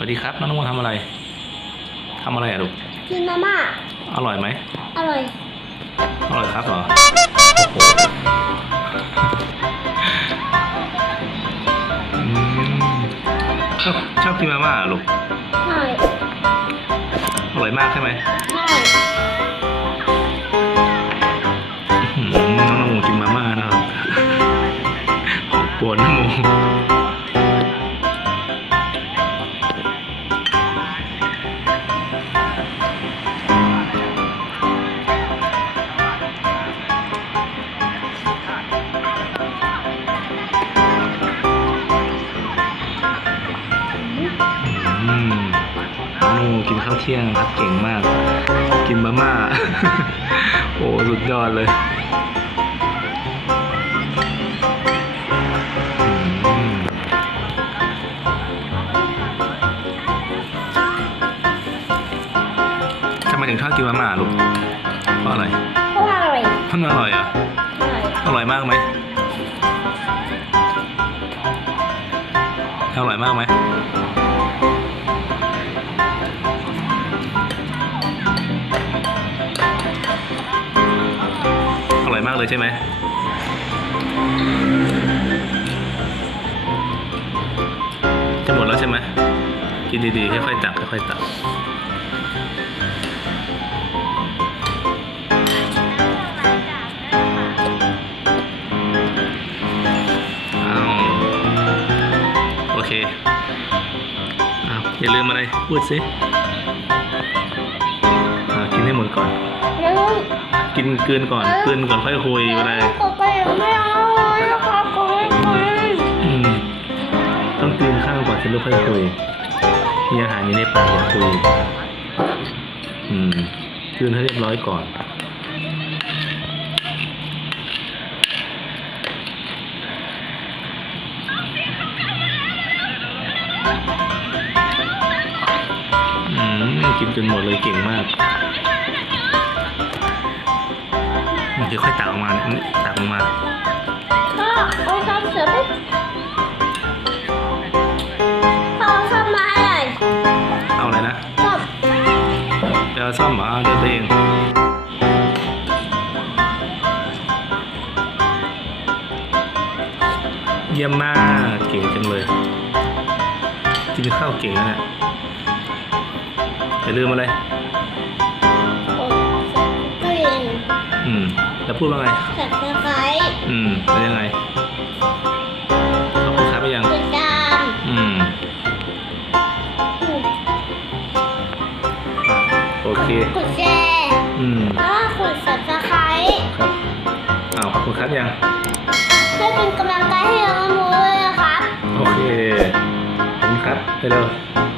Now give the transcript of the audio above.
วัสดีครับ น้องนโมทำอะไรทำอะไรอะลูก กินมาม่า อร่อยไหม อร่อย อร่อยครับเหรอโอ้โหอืมชอบชอบกินมาม่าเหรอลูกใช่อร่อยมากใช่ไหมใช่อื้อหือน้องนโมกินมาม่านะครับปวดนโมอื กินข้าวเที่ยงครับเก่งมาก กินมาม่า โอ้สุดยอดเลยอืมทำไมถึงชอบกินมาม่าลูกเพราะอะไรเพราะว่าอร่อยมันอร่อยเหรอะอร่อยอร่อยมากไหมอร่อยมากไหม เลยใช่ไหมจะหมดแล้วใช่ไหมกินดีๆค่อยๆตักค่อยๆตักเอาโอเคอย่าลืมอะไรพูดสิ ให้หมดก่อน แล้วกินเกินก่อนเกินก่อนค่อยคุยอะไรก็ก็ยังไม่เอาเลยนะครับก็ไม่คุยอืมต้องกินข้าวก่อนสิลูกค่อยคุยมีอาหารอยู่ในปากอย่าคุยอืมกินให้เรียบร้อยก่อนอืมกินจนหมดเลยเก่งมาก เดี๋ยวค่อยตักออกมาเนี่ยตักออกมาก็เอาทำเสร็จปุ๊บเอาทำมาอะไรเอาอะไรนะชอบไปเอาซ่อมเหรอเอาเดินไปเองเยี่ยมมากเก่งจังเลย กินข้าวเก่งนะเนี่ยอย่าลืมอะไรกดกลิ่นอืม แล้วพูดว่าไง สับสไครต์อืมแล้วยังไงขอบคุณครับไปยัง ติดตามอืม โอเค กดแชร์อืม แล้วก็กดสับสไครต์ครับอ้าวขอบคุณครับยัง เพื่อเป็นกำลังใจให้น้องมูด้วยนะครับ โอเค ขอบคุณครับ ไปเร็วข